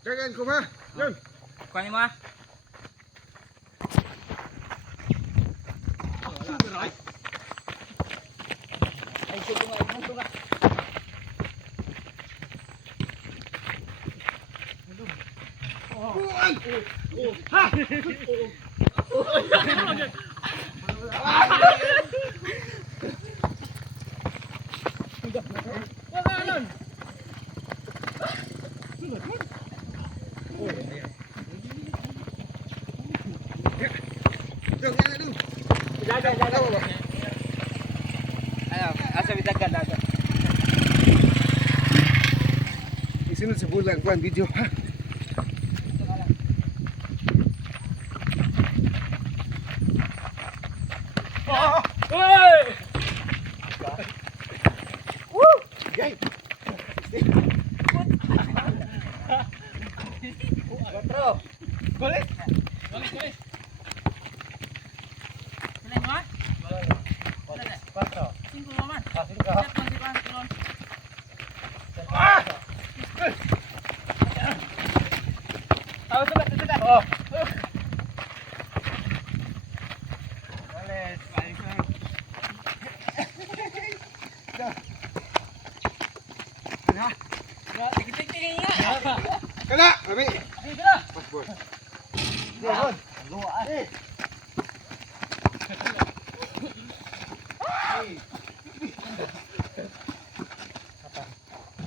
Dagan ko ma. Yun. Kuha niyo mo ah. Ay, sige mo. Ito nga. Asa bitagan dagat. Isunod sa bulan ko ang video ha. Hey! Woo! Gay. Otro. Goles. Goles. Ilan mo? 4. 5 naman. 5. Ah! Tahu sudah. Oh. Goles. Nah, Tingin nga. kana, abi. Dito na. Passport. Yun. Luwa.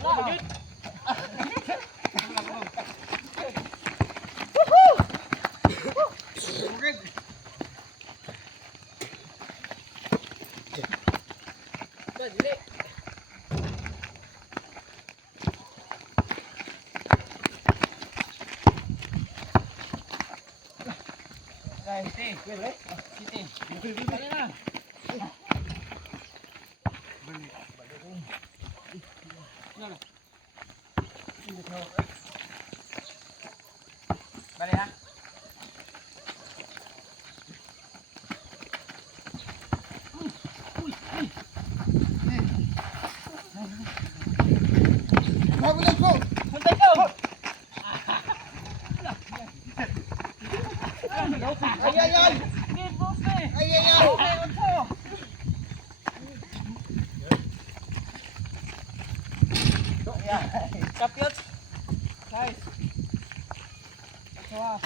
Kabukid. Dali. Siti. Balik na. Balik ha. Mabulan ko. Puntay ka. Ay ay ay. Ay ay ay. Kapyot. Guys. Wow.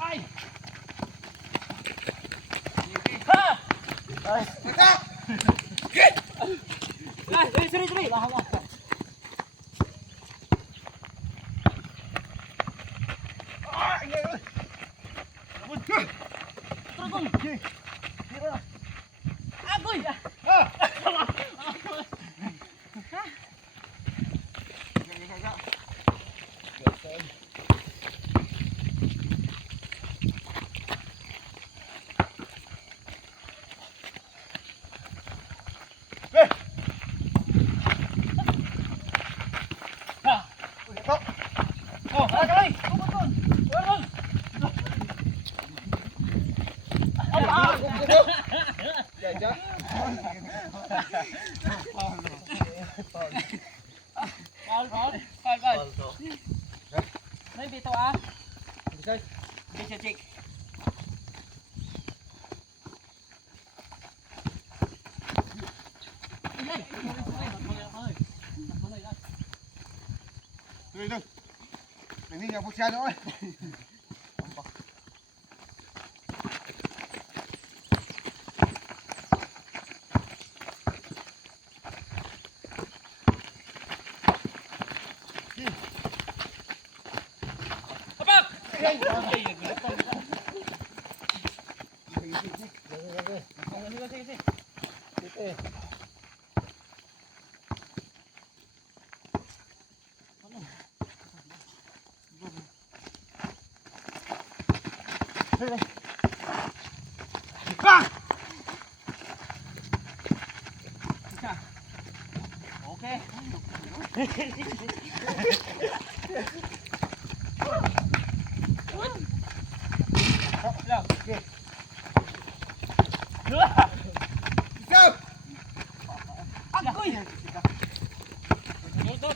Ay. Ha. Ay. Mata. Seri. Ah, ay ay. Terus. Agoy. Ah. Oh, agoy. Tungkol. Ya ya. Paul. May bitaw ah. Guys, check. Tuloy. Ini yang pusian oi. Apak! Sige. Okay. Go! Agoy! Ito.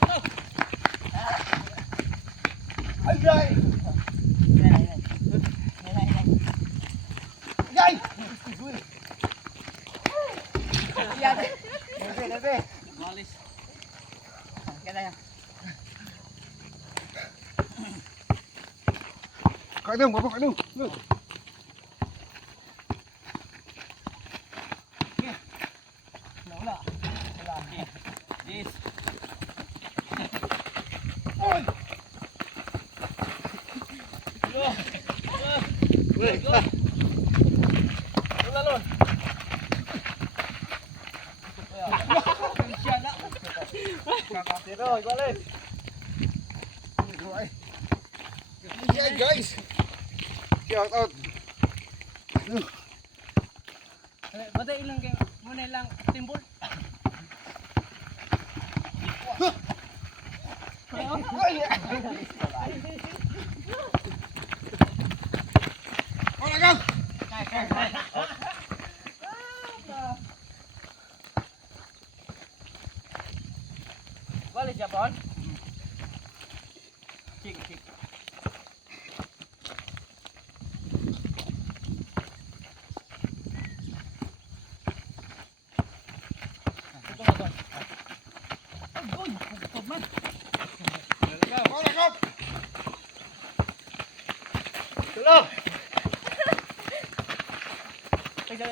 Ay, ay! Ay! Debe. Walis. Yan na yan. Kadung, bapak kadung. Look. Wala. This. Oy! Wala lon. Siya na. Tiro, iguales. Yeah, guys. Shout out. Bata ilang kayo. Muna ilang timbol. Ay! Hola, go! Walis Japon. Cik. Hola, go! Tulo! Sudah.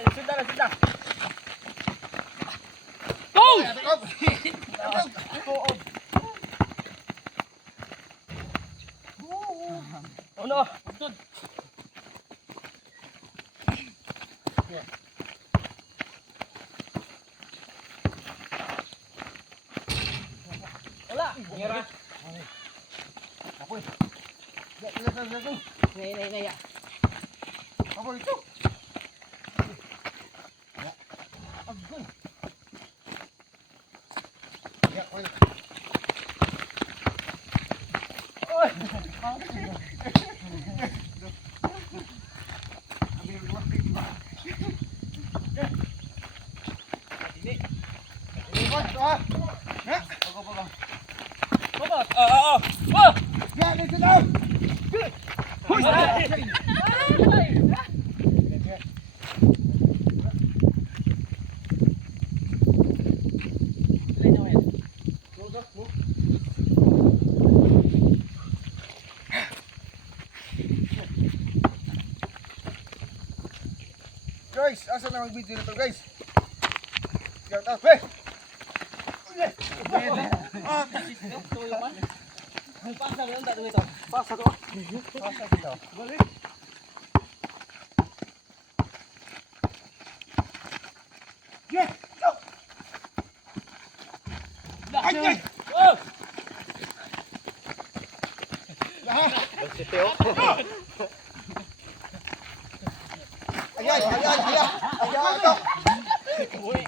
Go! Oh no. Untod. Wala. Ngira. Apoy. Jatuh. Nay. Apa itu? Agoy. Ya, oy. Oy. Ambil dua klik. Ini. Bos, ah. Ya. Bobot. Oh. Ya, di situ. Huy. Guys, asa na mag-video nito, guys? Shout out. Hey! Ah, tuyo man. Pasa lang dito ito. Pasa to. Pasa dito. Balik. Yeah, go. Ay! Oh. Ayan. Uy.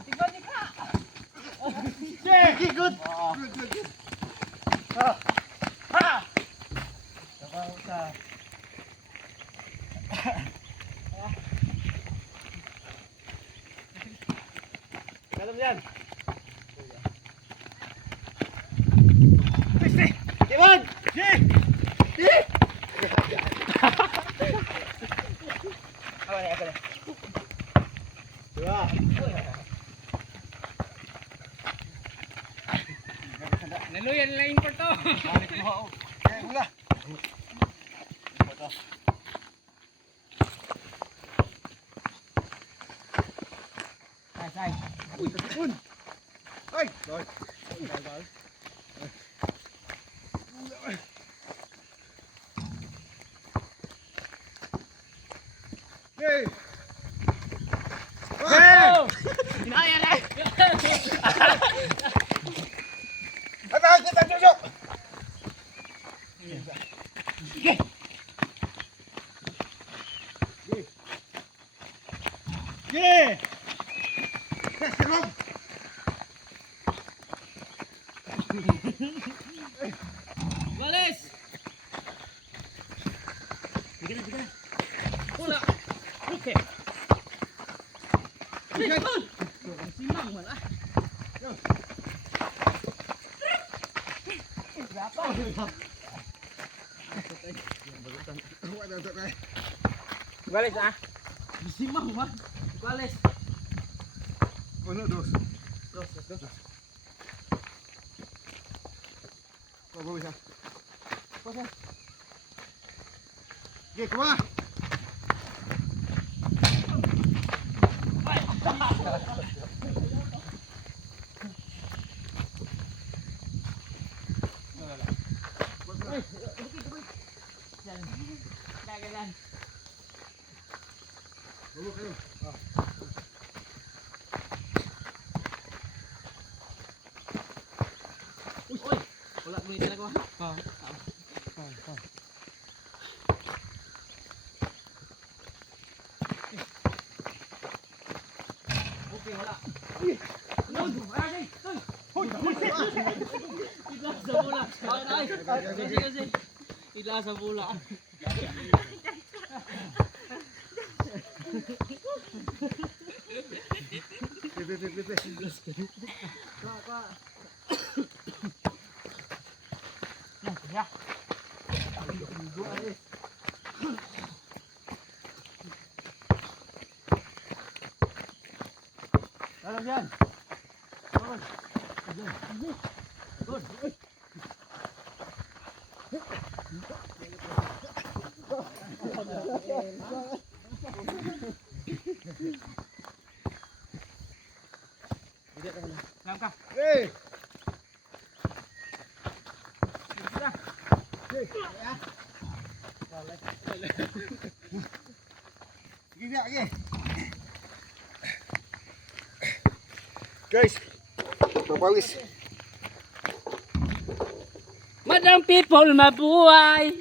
Tingnan ni ka. Yeah, good. Good. Ha. Trabaho sa Kalam yan. Iwan! Ako na. Dua. Naluyan lang import to. Balik mo. Okay, mula. Ay. Uy, tapon. Ay, dai. Dai. Hey. Oh! Inaya na. Apa kita duduk? Yeah. Come. Walis. Wala. Okay. Simang wala. Balik ah. Simang man. Bales. Uno, dos. Dos. Papawis ah. Pasok. Okay, kuha. Dagalan. Bubuk kayo. Uy. Wala mo ni talaga. Okay, wala. Idla sa bola. Kasi. Idla sa bola. Ya. Dalam yan. Good. Langkah. Hey! Sige na, sige. Guys, papawis. Madam people mabuhay.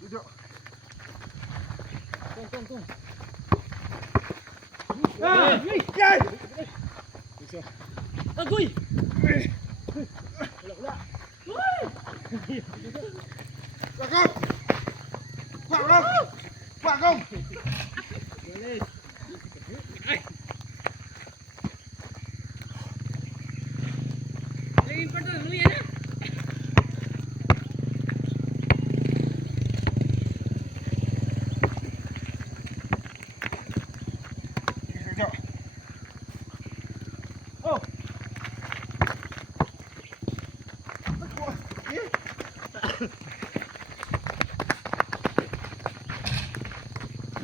Duduk. Tung. Ah! Yes! Agoy. Pakong! Pakong! Pakong! Lagi partner lu ya. Duduk. Oh!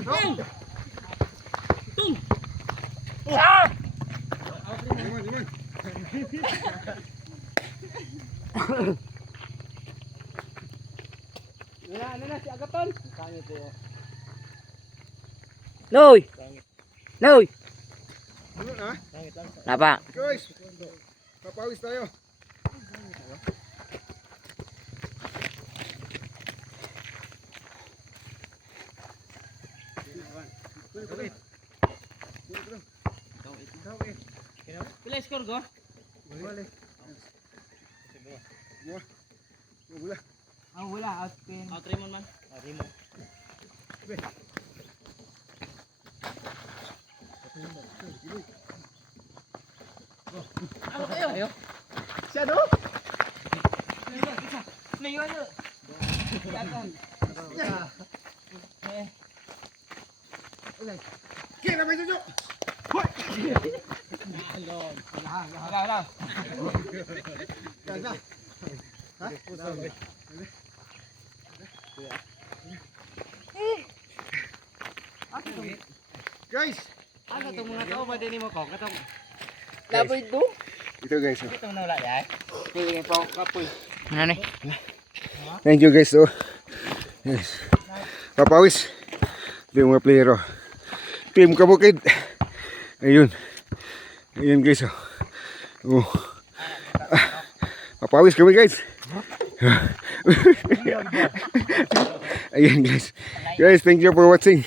Tung. Ah! Liman. Nana si Agaton. Kami po. Noy. Noy. Ano na? Napa? Guys, papawis tayo. Pila skor go? Balik. Ya. Bola. Ang wala out pin. Out Raymond man. Raymond. Ano kayo? Ayo. Siya do? Layo ano? Katan. Kira may duduk. Hoy! Ala. Gaza. Ha? Guys, Ano tong mga tao ba din mo ko? Katong Laboy do? ito guys. Oh. itong nawala dai. Pili pa kapoy. Ano ni? Thank you guys. Oh. Yes. Papawis. Ito yung mga player. Oh. Team Kabukid. Ayun. Ayun guys. Oh. Oh. Papawis kami guys. Ayun guys. Guys, thank you for watching.